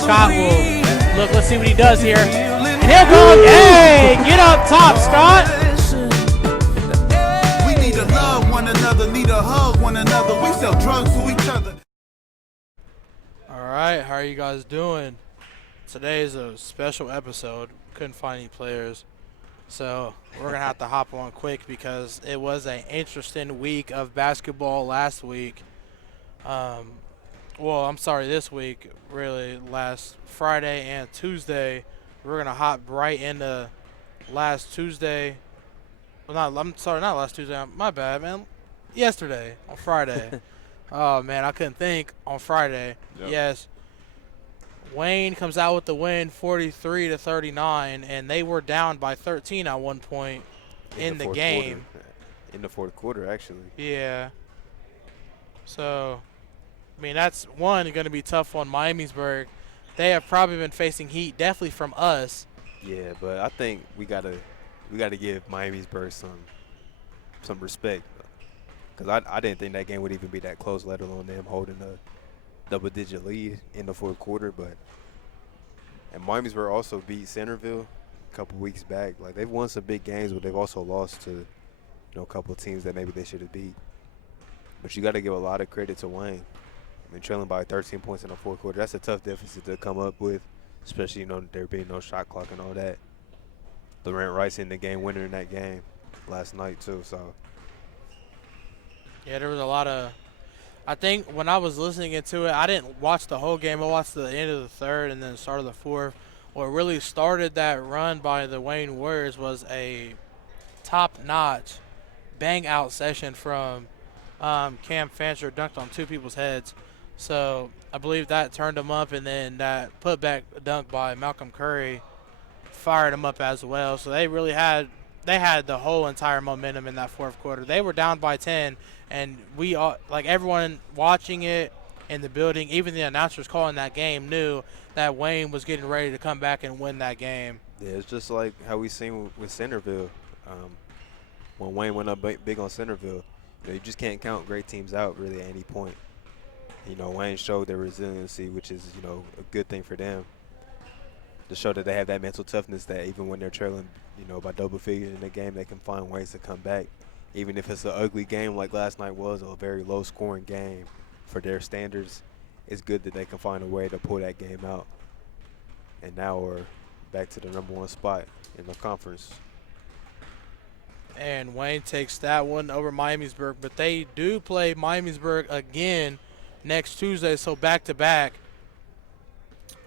Scott will look. Let's see what he does here. And he'll go. Hey, get up top, Scott. We need to love one another, need to hug one another. We sell drugs to each other. All right, how are you guys doing? Today is a special episode. Couldn't find any players. So we're going to have to hop on quick because it was an interesting week of basketball last week. This week, really, last Friday and Tuesday. We're going to hop right into last Tuesday. Not last Tuesday. My bad, man. Yesterday, on Friday. Oh, man, I couldn't think on Friday. Yep. Yes. Wayne comes out with the win, 43-39, and they were down by 13 at one point in the game. In the fourth quarter, actually. Yeah. So, I mean, that's going to be tough on Miamisburg. They have probably been facing heat, definitely from us. Yeah, but I think we gotta give Miamisburg some respect, because I didn't think that game would even be that close, let alone them holding a double-digit lead in the fourth quarter. And Miamisburg also beat Centerville a couple weeks back. Like, they've won some big games, but they've also lost to a couple of teams that maybe they should have beat. But you got to give a lot of credit to Wayne. I mean, trailing by 13 points in the fourth quarter, that's a tough deficit to come up with, especially there being no shot clock and all that. Durant Rice in the game winner in that game last night too. So yeah, there was a lot of. I think when I was listening into it, I didn't watch the whole game. I watched the end of the third and then the start of the fourth. What really started that run by the Wayne Warriors was a top-notch bang-out session from Cam Fancher, dunked on two people's heads. So I believe that turned him up, and then that put-back dunk by Malcolm Curry fired him up as well. So they really had the whole entire momentum in that fourth quarter. They were down by 10. And we all, like everyone watching it in the building, even the announcers calling that game, knew that Wayne was getting ready to come back and win that game. Yeah, it's just like how we seen with Centerville. When Wayne went up big on Centerville, you just can't count great teams out really at any point. Wayne showed their resiliency, which is a good thing for them. To show that they have that mental toughness that even when they're trailing, by double figures in the game, they can find ways to come back. Even if it's an ugly game like last night was, a very low-scoring game for their standards, it's good that they can find a way to pull that game out. And now we're back to the number one spot in the conference. And Wayne takes that one over Miamisburg, but they do play Miamisburg again next Tuesday, so back-to-back.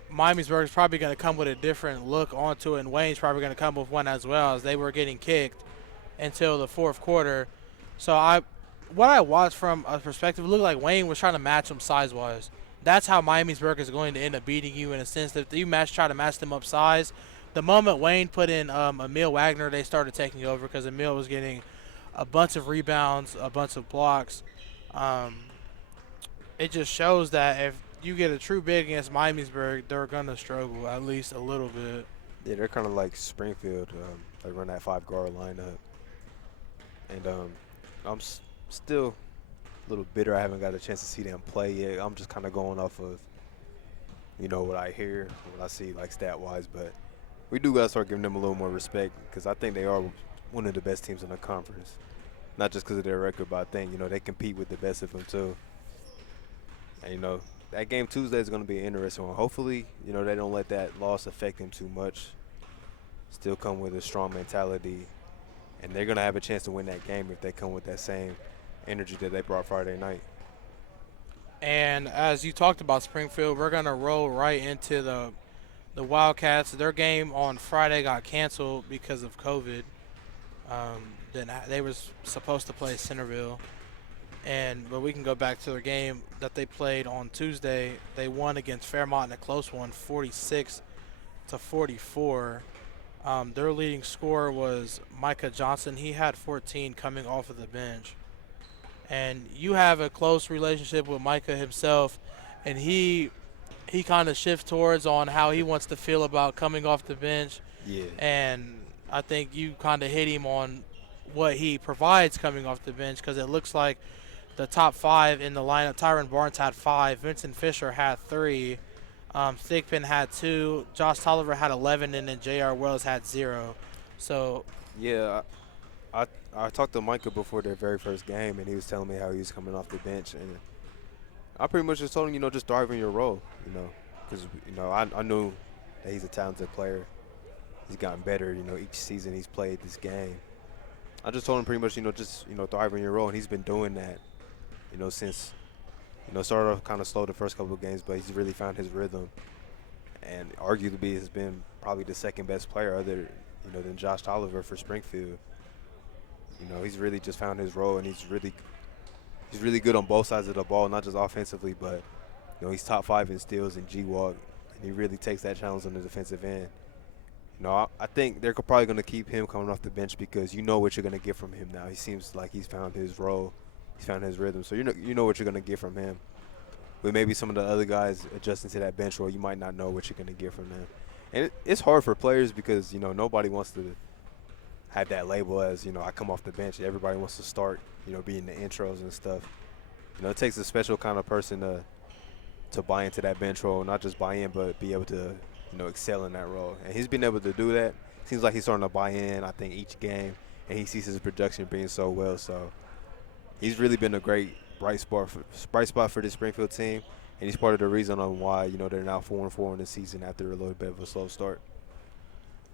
Miamisburg is probably going to come with a different look onto it, and Wayne's probably going to come with one as well, as they were getting kicked until the fourth quarter. So what I watched from a perspective, it looked like Wayne was trying to match them size-wise. That's how Miamisburg is going to end up beating you, in a sense that if you try to match them up size. The moment Wayne put in Emil Wagner, they started taking over because Emil was getting a bunch of rebounds, a bunch of blocks. It just shows that if you get a true big against Miamisburg, they're going to struggle at least a little bit. Yeah, they're kind of like Springfield. They run that five-guard lineup. And I'm still a little bitter I haven't got a chance to see them play yet. I'm just kind of going off of, what I hear, what I see, like, stat-wise. But we do got to start giving them a little more respect, because I think they are one of the best teams in the conference. Not just because of their record, but I think, they compete with the best of them too. And, that game Tuesday is going to be an interesting one. Hopefully, they don't let that loss affect them too much. Still come with a strong mentality. And they're going to have a chance to win that game if they come with that same energy that they brought Friday night. And as you talked about Springfield, we're going to roll right into the Wildcats. Their game on Friday got canceled because of COVID. Then they were supposed to play Centerville. But we can go back to their game that they played on Tuesday. They won against Fairmont in a close one, 46-44. Their leading scorer was Micah Johnson. He had 14 coming off of the bench. And you have a close relationship with Micah himself, and he kind of shifts towards on how he wants to feel about coming off the bench. Yeah. And I think you kind of hit him on what he provides coming off the bench, because it looks like the top five in the lineup, Tyron Barnes had 5, Vincent Fisher had 3, Thigpen had 2, Josh Tolliver had 11, and then J.R. Wells had 0. So, Yeah, I talked to Micah before their very first game, and he was telling me how he was coming off the bench, and I pretty much just told him, just thrive in your role, because I knew that he's a talented player. He's gotten better, each season he's played this game. I just told him pretty much, just thrive in your role, and he's been doing that, since started off kind of slow the first couple of games, but he's really found his rhythm, and arguably has been probably the second best player other than Josh Tolliver for Springfield. He's really just found his role, and he's really good on both sides of the ball, not just offensively, but he's top 5 in steals and G-Walk, and he really takes that challenge on the defensive end. I think they're probably going to keep him coming off the bench because you know what you're going to get from him now. He seems like he's found his role, he's found his rhythm, so you know what you're going to get from him. But maybe some of the other guys adjusting to that bench role, you might not know what you're going to get from them. And it's hard for players because nobody wants to have that label as I come off the bench. Everybody wants to start being the intros and stuff. It takes a special kind of person to buy into that bench role, not just buy in, but be able to excel in that role. And he's been able to do that. Seems like he's starting to buy in, I think, each game, and he sees his production being so well. So he's really been a great bright spot for this Springfield team, and he's part of the reason on why they're now 4-4 in the season after a little bit of a slow start.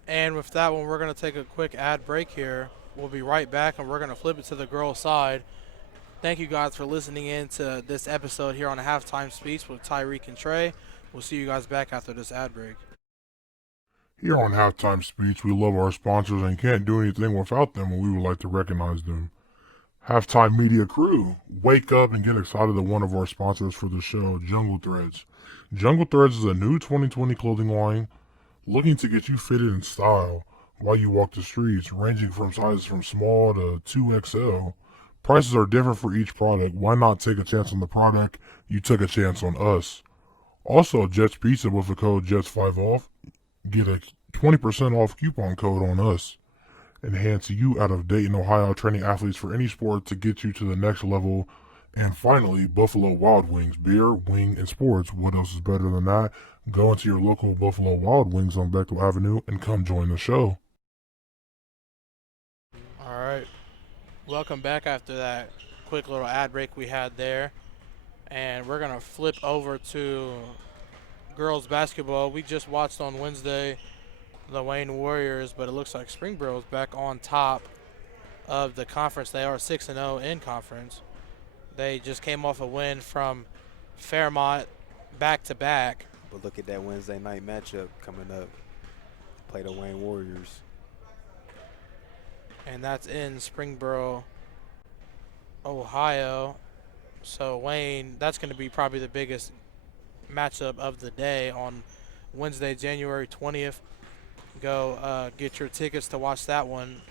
and with that one, we're going to take a quick ad break here. We'll be right back, and we're going to flip it to the girls' side. Thank you guys for listening in to this episode here on the Halftime Speech with Tyrik and Trey. We'll see you guys back after this ad break. Here on Halftime Speech, we love our sponsors and can't do anything without them, and we would like to recognize them. Halftime Media Crew, wake up and get excited that one of our sponsors for the show, Jungle Threads. Jungle Threads is a new 2020 clothing line looking to get you fitted in style while you walk the streets, ranging from sizes from small to 2XL. Prices are different for each product. Why not take a chance on the product? You took a chance on us. Also, Jets Pizza with the code JETS5OFF. Get a 20% off coupon code on us. Enhance you out of Dayton, Ohio, training athletes for any sport to get you to the next level. And finally, Buffalo Wild Wings, beer, wing, and sports. What else is better than that? Go into your local Buffalo Wild Wings on Bechtel Avenue and come join the show. All right. Welcome back after that quick little ad break we had there. And we're going to flip over to girls basketball. We just watched on Wednesday the Wayne Warriors, but it looks like Springboro is back on top of the conference. They are 6-0 in conference. They just came off a win from Fairmont back-to-back. But look at that Wednesday night matchup coming up. Play the Wayne Warriors. And that's in Springboro, Ohio. So Wayne, that's going to be probably the biggest matchup of the day on Wednesday, January 20th. Go get your tickets to watch that one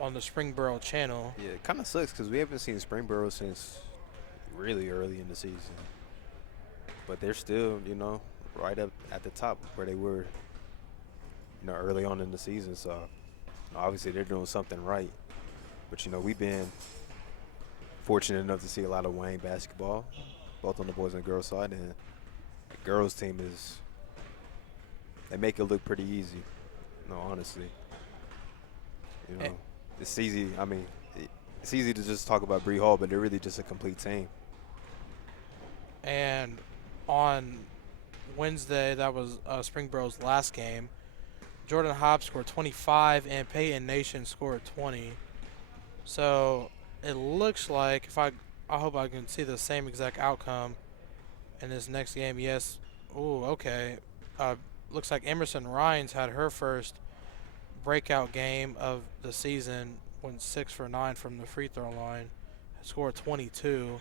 on the Springboro channel. Yeah, it kind of sucks because we haven't seen Springboro since really early in the season. But they're still, right up at the top where they were, early on in the season. So obviously they're doing something right. But, we've been fortunate enough to see a lot of Wayne basketball, both on the boys and girls side. And the girls team they make it look pretty easy, honestly. It's easy. I mean, it's easy to just talk about Bree Hall, but they're really just a complete team. And on Wednesday, that was Springboro's last game. Jordan Hobbs scored 25, and Peyton Nation scored 20. So it looks like, I hope I can see the same exact outcome in this next game. Yes. Ooh, okay. Looks like Emerson Rhines had her first breakout game of the season, went 6 for 9 from the free throw line, scored 22.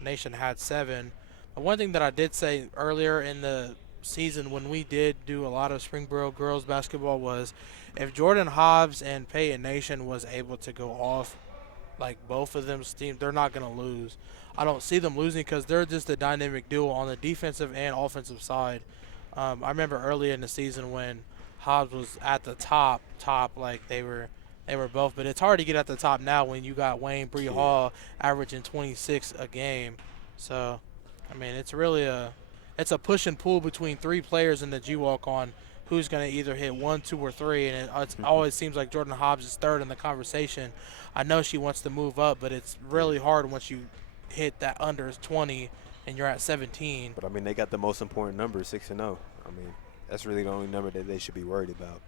Nation had 7. But one thing that I did say earlier in the season when we did do a lot of Springboro girls basketball was if Jordan Hobbs and Peyton Nation was able to go off like both of them's team, they're not going to lose. I don't see them losing because they're just a dynamic duo on the defensive and offensive side. I remember early in the season when Hobbs was at the top, like they were both. But it's hard to get at the top now when you got Wayne Bree Hall averaging 26 a game. So, I mean, it's really it's a push and pull between three players in the G Walk on who's going to either hit one, two, or three, and it always seems like Jordan Hobbs is third in the conversation. I know she wants to move up, but it's really hard once you hit that under 20 and you're at 17. But I mean, they got the most important number, 6-0. I mean, that's really the only number that they should be worried about.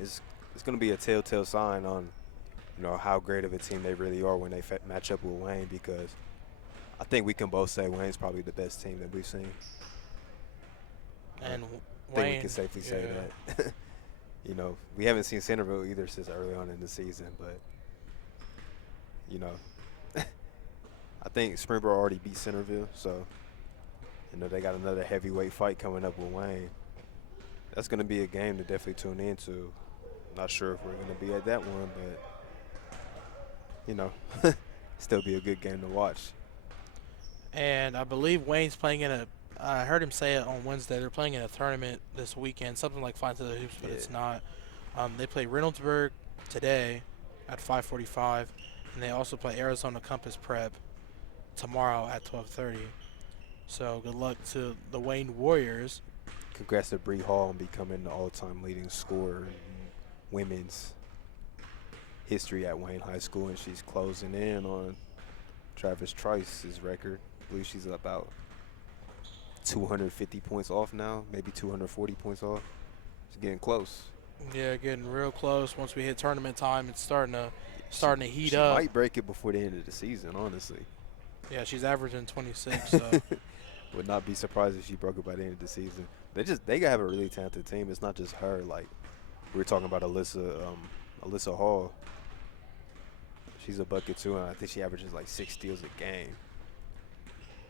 It's going to be a telltale sign on, how great of a team they really are when they match up with Wayne, because I think we can both say Wayne's probably the best team that we've seen. And I think Wayne, we can safely say that. We haven't seen Centerville either since early on in the season, but I think Springboro already beat Centerville, so they got another heavyweight fight coming up with Wayne. That's going to be a game to definitely tune into. Not sure if we're going to be at that one, but still be a good game to watch. And I believe Wayne's playing in I heard him say it on Wednesday, they're playing in a tournament this weekend, something like Find to the Hoops, but it's not. They play Reynoldsburg today at 5:45, and they also play Arizona Compass Prep tomorrow at 12:30. So good luck to the Wayne Warriors. Congrats to Bree Hall on becoming the all-time leading scorer in women's history at Wayne High School, and she's closing in on Travis Trice's record. I believe she's about 250 points off now, maybe 240 points off. It's getting close. Yeah, getting real close. Once we hit tournament time, it's starting to heat she up. Might break it before the end of the season, honestly. Yeah, she's averaging 26. So would not be surprised if she broke it by the end of the season. They have a really talented team. It's not just her. Like we were talking about Alyssa Hall. She's a bucket too, and I think she averages like 6 steals a game.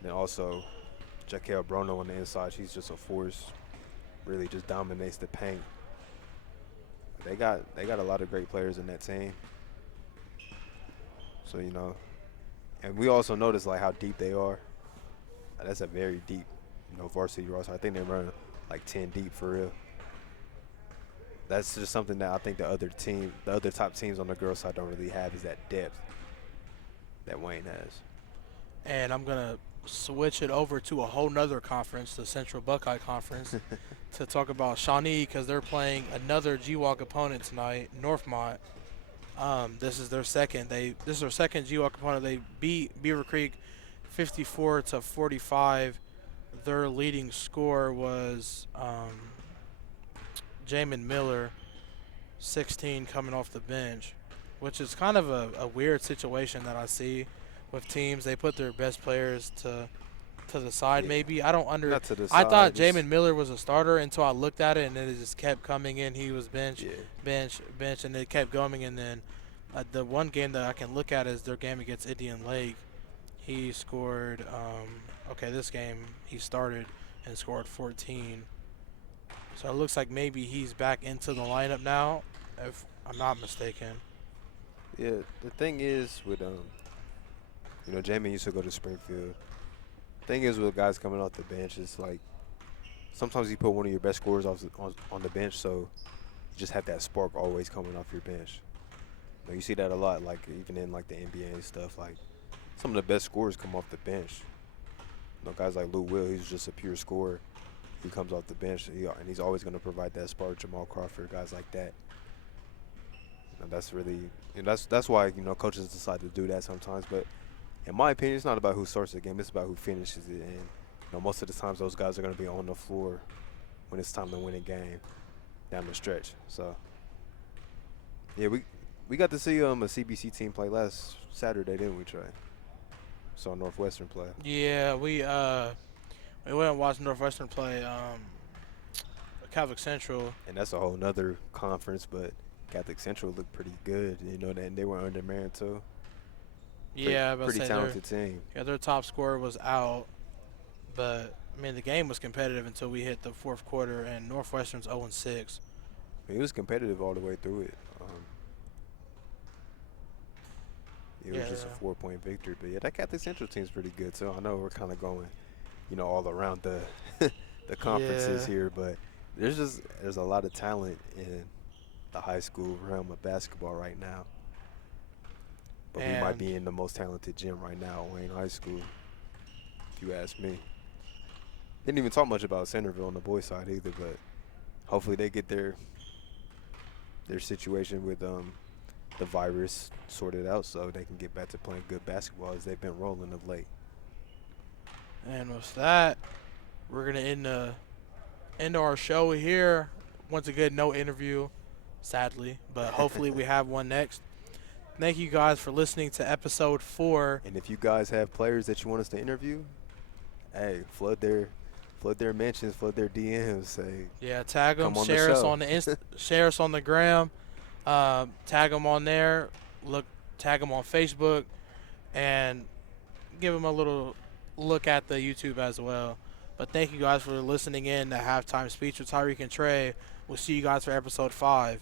Then also Jaquel Brono on the inside. She's just a force. Really just dominates the paint. They got a lot of great players in that team. So and we also notice like how deep they are. That's a very deep, varsity roster. I think they run like 10 deep for real. That's just something that I think the other top teams on the girls' side don't really have, is that depth that Wayne has. and I'm going to switch it over to a whole nother conference, the Central Buckeye Conference, to talk about Shawnee, because they're playing another GWAC opponent tonight, Northmont. This is their second. This is their second GWAC opponent. They beat Beaver Creek 54-45. Their leading scorer was Jamin Miller, 16, coming off the bench, which is kind of a weird situation that I see with teams. They put their best players to the side, maybe. I don't Not to the I side, thought just- Jamin Miller was a starter until I looked at it, and then it just kept coming in. He was bench, and it kept going. And then the one game that I can look at is their game against Indian Lake. He scored, this game he started and scored 14. So it looks like maybe he's back into the lineup now, if I'm not mistaken. Yeah, the thing is with Jamie used to go to Springfield. Thing is with guys coming off the bench, it's like sometimes you put one of your best scorers on the bench, so you just have that spark always coming off your bench. You see that a lot, like even in like the NBA and stuff. Like some of the best scorers come off the bench. Guys like Lou Will, he's just a pure scorer. He comes off the bench, and he's always going to provide that spark. Jamal Crawford, guys like that. That's really, that's why coaches decide to do that sometimes. But in my opinion, it's not about who starts the game; it's about who finishes it. And most of the times, those guys are going to be on the floor when it's time to win a game down the stretch. So yeah, we got to see a CBC team play last Saturday, didn't we, Trey? Saw Northwestern play. Yeah, we went and watched Northwestern play Catholic Central. And that's a whole nother conference, but Catholic Central looked pretty good. And they were under Marin too. Yeah, pretty talented team. Yeah, their top scorer was out, but I mean the game was competitive until we hit the fourth quarter, and Northwestern's 0-6. It was competitive all the way through it. It was just a 4-point victory. But yeah, that Catholic Central team's pretty good too. I know we're kind of going, all around the the conferences here, but there's a lot of talent in the high school realm of basketball right now. But we might be in the most talented gym right now, Wayne High School, if you ask me. Didn't even talk much about Centerville on the boys' side either, but hopefully they get their situation with the virus sorted out so they can get back to playing good basketball as they've been rolling of late. And with that, we're gonna end our show here. Once again, no interview, sadly, but hopefully we have one next. Thank you guys for listening to episode 4. And if you guys have players that you want us to interview, hey, flood their mentions, flood their DMs. Say, yeah, tag them, come on share the us show. on the share us on the gram, tag them on there, tag them on Facebook, and give them a little look at the YouTube as well. But thank you guys for listening in to Halftime Speech with Tyrik and Trey. We'll see you guys for episode 5.